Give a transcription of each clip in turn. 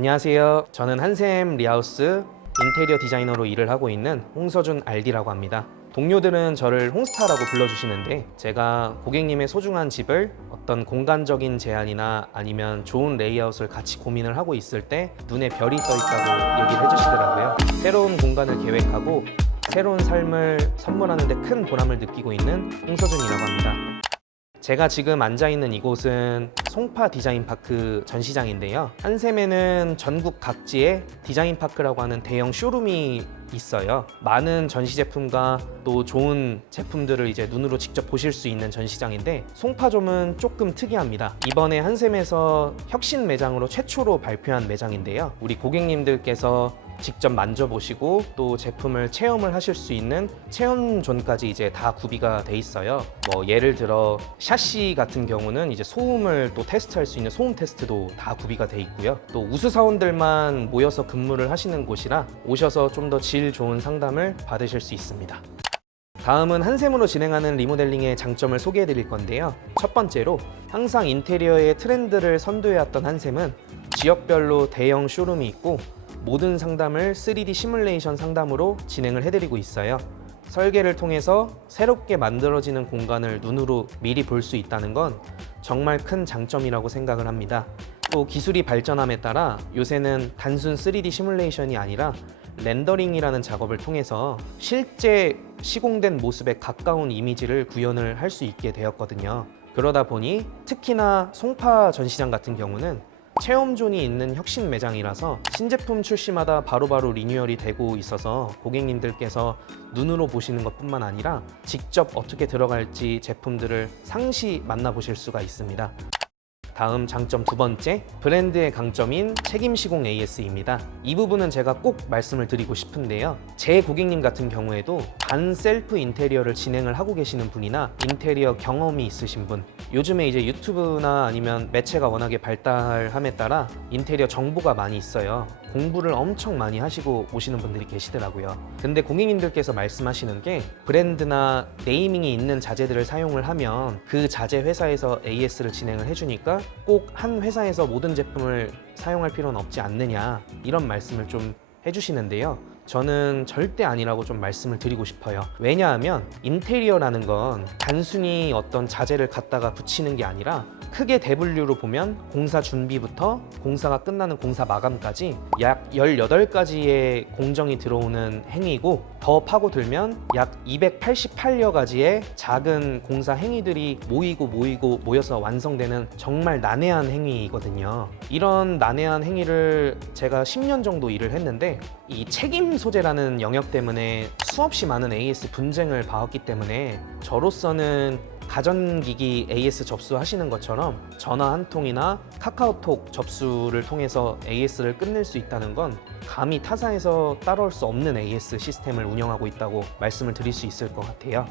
안녕하세요. 저는 한샘 리하우스 인테리어 디자이너로 일을 하고 있는 홍서준 RD라고 합니다. 동료들은 저를 홍스타라고 불러주시는데, 제가 고객님의 소중한 집을 어떤 공간적인 제한이나 아니면 좋은 레이아웃을 같이 고민을 하고 있을 때 눈에 별이 떠 있다고 얘기를 해주시더라고요. 새로운 공간을 계획하고 새로운 삶을 선물하는 데 큰 보람을 느끼고 있는 홍서준이라고 합니다. 제가 지금 앉아있는 이곳은 송파 디자인파크 전시장인데요. 한샘에는 전국 각지에 디자인파크라고 하는 대형 쇼룸이 있어요. 많은 전시 제품과 또 좋은 제품들을 이제 눈으로 직접 보실 수 있는 전시장인데, 송파점은 조금 특이합니다. 이번에 한샘에서 혁신 매장으로 최초로 발표한 매장인데요. 우리 고객님들께서 직접 만져보시고 또 제품을 체험을 하실 수 있는 체험존까지 이제 다 구비가 돼 있어요. 뭐 예를 들어 샤시 같은 경우는 이제 소음을 또 테스트할 수 있는 소음 테스트도 다 구비가 돼 있고요. 또 우수 사원들만 모여서 근무를 하시는 곳이라 오셔서 좀 더 질 좋은 상담을 받으실 수 있습니다. 다음은 한샘으로 진행하는 리모델링의 장점을 소개해 드릴 건데요. 첫 번째로, 항상 인테리어의 트렌드를 선도해왔던 한샘은 지역별로 대형 쇼룸이 있고 모든 상담을 3D 시뮬레이션 상담으로 진행을 해드리고 있어요. 설계를 통해서 새롭게 만들어지는 공간을 눈으로 미리 볼 수 있다는 건 정말 큰 장점이라고 생각을 합니다. 또 기술이 발전함에 따라 요새는 단순 3D 시뮬레이션이 아니라 렌더링이라는 작업을 통해서 실제 시공된 모습에 가까운 이미지를 구현을 할 수 있게 되었거든요. 그러다 보니 특히나 송파 전시장 같은 경우는 체험존이 있는 혁신 매장이라서 신제품 출시마다 바로바로 리뉴얼이 되고 있어서 고객님들께서 눈으로 보시는 것뿐만 아니라 직접 어떻게 들어갈지 제품들을 상시 만나보실 수가 있습니다. 다음 장점 두 번째, 브랜드의 강점인 책임 시공 AS입니다. 이 부분은 제가 꼭 말씀을 드리고 싶은데요. 제 고객님 같은 경우에도 반 셀프 인테리어를 진행을 하고 계시는 분이나 인테리어 경험이 있으신 분, 요즘에 이제 유튜브나 아니면 매체가 워낙에 발달함에 따라 인테리어 정보가 많이 있어요. 공부를 엄청 많이 하시고 오시는 분들이 계시더라고요. 근데 고객님들께서 말씀하시는 게, 브랜드나 네이밍이 있는 자재들을 사용을 하면 그 자재 회사에서 AS를 진행을 해주니까 꼭 한 회사에서 모든 제품을 사용할 필요는 없지 않느냐, 이런 말씀을 좀 해주시는데요. 저는 절대 아니라고 좀 말씀을 드리고 싶어요. 왜냐하면 인테리어라는 건 단순히 어떤 자재를 갖다가 붙이는 게 아니라 크게 대분류로 보면 공사 준비부터 공사가 끝나는 공사 마감까지 약 18가지의 공정이 들어오는 행위고, 더 파고들면 약 288여 가지의 작은 공사 행위들이 모여서 완성되는 정말 난해한 행위거든요. 이런 난해한 행위를 제가 10년 정도 일을 했는데, 이 책임 소재라는 영역 때문에 수없이 많은 AS 분쟁을 봐왔기 때문에 저로서는 가전기기 AS 접수하시는 것처럼 전화 한 통이나 카카오톡 접수를 통해서 AS를 끝낼 수 있다는 건 감히 타사에서 따라올 수 없는 AS 시스템을 운영하고 있다고 말씀을 드릴 수 있을 것 같아요.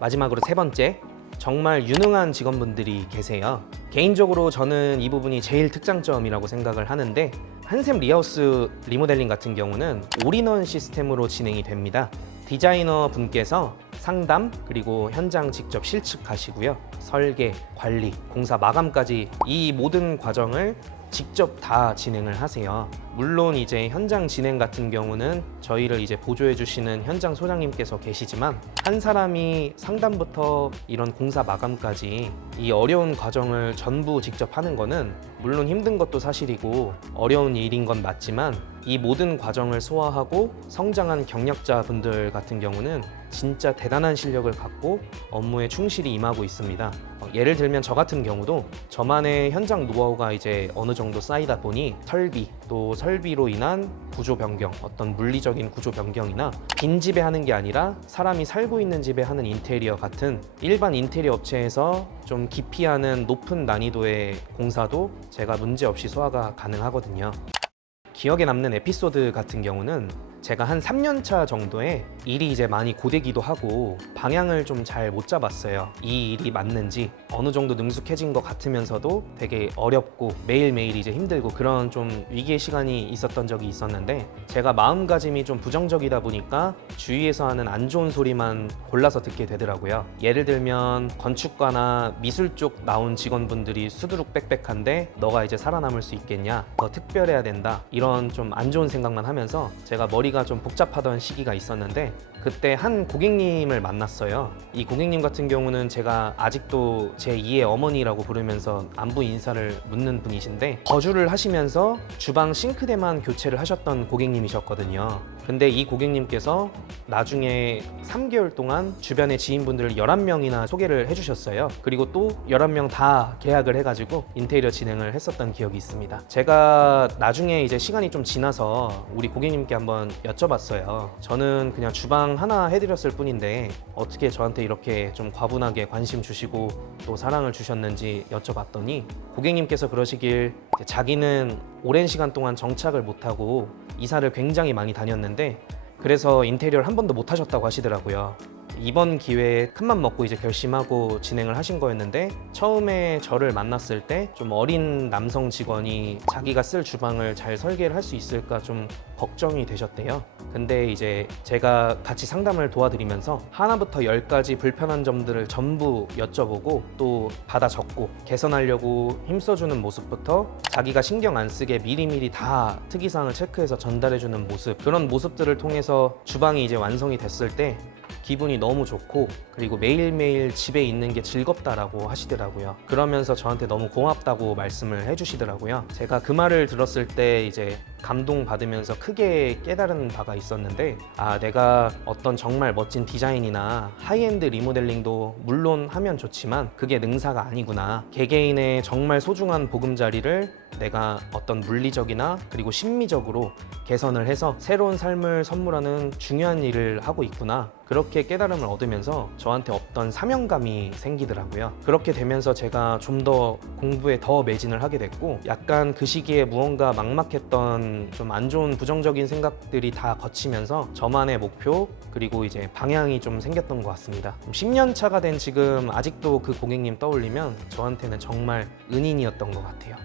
마지막으로 세 번째, 정말 유능한 직원분들이 계세요. 개인적으로 저는 이 부분이 제일 특장점이라고 생각을 하는데, 한샘 리하우스 리모델링 같은 경우는 올인원 시스템으로 진행이 됩니다. 디자이너 분께서 상담, 그리고 현장 직접 실측하시고요. 설계, 관리, 공사 마감까지 이 모든 과정을 직접 다 진행을 하세요. 물론 이제 현장 진행 같은 경우는 저희를 이제 보조해 주시는 현장 소장님께서 계시지만, 한 사람이 상담부터 이런 공사 마감까지 이 어려운 과정을 전부 직접 하는 거는 물론 힘든 것도 사실이고 어려운 일인 건 맞지만, 이 모든 과정을 소화하고 성장한 경력자분들 같은 경우는 진짜 대단한 실력을 갖고 업무에 충실히 임하고 있습니다. 예를 들면 저 같은 경우도 저만의 현장 노하우가 이제 어느 정도 쌓이다 보니 설비, 또 설비로 인한 구조 변경, 어떤 물리적인 구조 변경이나 빈집에 하는 게 아니라 사람이 살고 있는 집에 하는 인테리어 같은 일반 인테리어 업체에서 좀 깊이 하는 높은 난이도의 공사도 제가 문제없이 소화가 가능하거든요. 기억에 남는 에피소드 같은 경우는, 제가 한 3년 차 정도에 일이 이제 많이 고되기도 하고 방향을 좀 잘 못 잡았어요. 이 일이 맞는지 어느 정도 능숙해진 것 같으면서도 되게 어렵고 매일매일 이제 힘들고 그런 좀 위기의 시간이 있었던 적이 있었는데, 제가 마음가짐이 좀 부정적이다 보니까 주위에서 하는 안 좋은 소리만 골라서 듣게 되더라고요. 예를 들면 건축가나 미술 쪽 나온 직원분들이 수두룩 빽빽한데 너가 이제 살아남을 수 있겠냐, 더 특별해야 된다, 이런 좀 안 좋은 생각만 하면서 제가 머리가 좀 복잡하던 시기가 있었는데, 그때 한 고객님을 만났어요. 이 고객님 같은 경우는 제가 아직도 제 2의 어머니라고 부르면서 안부 인사를 묻는 분이신데, 거주를 하시면서 주방 싱크대만 교체를 하셨던 고객님이셨거든요. 근데 이 고객님께서 나중에 3개월 동안 주변의 지인분들을 11명이나 소개를 해주셨어요. 그리고 또 11명 다 계약을 해가지고 인테리어 진행을 했었던 기억이 있습니다. 제가 나중에 이제 시간이 좀 지나서 우리 고객님께 한번 여쭤봤어요. 저는 그냥 주방 하나 해드렸을 뿐인데 어떻게 저한테 이렇게 좀 과분하게 관심 주시고 또 사랑을 주셨는지 여쭤봤더니, 고객님께서 그러시길 자기는 오랜 시간 동안 정착을 못하고 이사를 굉장히 많이 다녔는데 그래서 인테리어를 한 번도 못 하셨다고 하시더라고요. 이번 기회에 큰맘 먹고 이제 결심하고 진행을 하신 거였는데, 처음에 저를 만났을 때 좀 어린 남성 직원이 자기가 쓸 주방을 잘 설계를 할 수 있을까 좀 걱정이 되셨대요. 근데 이제 제가 같이 상담을 도와드리면서 하나부터 10까지 불편한 점들을 전부 여쭤보고 또 받아 적고 개선하려고 힘써주는 모습부터 자기가 신경 안 쓰게 미리미리 다 특이사항을 체크해서 전달해주는 모습, 그런 모습들을 통해서 주방이 이제 완성이 됐을 때 기분이 너무 좋고, 그리고 매일매일 집에 있는 게 즐겁다라고 하시더라고요. 그러면서 저한테 너무 고맙다고 말씀을 해주시더라고요. 제가 그 말을 들었을 때 이제 감동받으면서 크게 깨달은 바가 있었는데, 내가 어떤 정말 멋진 디자인이나 하이엔드 리모델링도 물론 하면 좋지만 그게 능사가 아니구나. 개개인의 정말 소중한 보금자리를 내가 어떤 물리적이나 그리고 심미적으로 개선을 해서 새로운 삶을 선물하는 중요한 일을 하고 있구나. 그렇게 깨달음을 얻으면서 저한테 어떤 사명감이 생기더라고요. 그렇게 되면서 제가 좀 더 공부에 더 매진을 하게 됐고, 약간 그 시기에 무언가 막막했던 좀 안 좋은 부정적인 생각들이 다 거치면서 저만의 목표 그리고 이제 방향이 좀 생겼던 것 같습니다. 10년 차가 된 지금 아직도 그 고객님 떠올리면 저한테는 정말 은인이었던 것 같아요.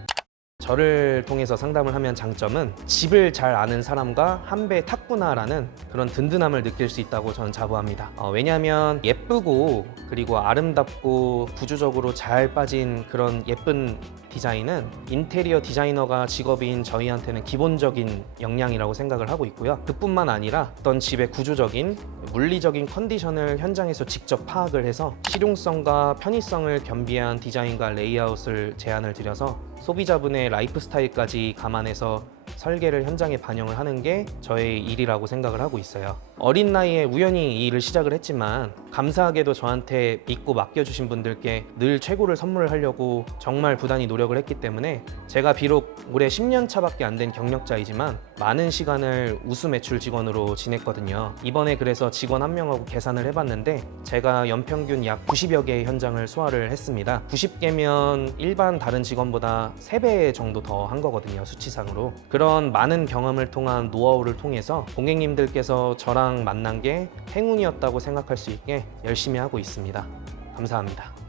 저를 통해서 상담을 하면 장점은 집을 잘 아는 사람과 한 배 탔구나라는 그런 든든함을 느낄 수 있다고 저는 자부합니다. 왜냐하면 예쁘고 그리고 아름답고 구조적으로 잘 빠진 그런 예쁜 디자인은 인테리어 디자이너가 직업인 저희한테는 기본적인 역량이라고 생각을 하고 있고요. 그뿐만 아니라 어떤 집의 구조적인 물리적인 컨디션을 현장에서 직접 파악을 해서 실용성과 편의성을 겸비한 디자인과 레이아웃을 제안을 드려서 소비자분의 라이프 스타일까지 감안해서 설계를 현장에 반영을 하는 게 저의 일이라고 생각을 하고 있어요. 어린 나이에 우연히 이 일을 시작을 했지만 감사하게도 저한테 믿고 맡겨주신 분들께 늘 최고를 선물을 하려고 정말 부단히 노력을 했기 때문에 제가 비록 올해 10년 차밖에 안 된 경력자이지만 많은 시간을 우수 매출 직원으로 지냈거든요. 이번에 그래서 직원 한 명하고 계산을 해봤는데 제가 연평균 약 90여 개의 현장을 소화를 했습니다. 90개면 일반 다른 직원보다 3배 정도 더 한 거거든요, 수치상으로. 그런 많은 경험을 통한 노하우를 통해서 고객님들께서 저랑 만난 게 행운이었다고 생각할 수 있게 열심히 하고 있습니다. 감사합니다.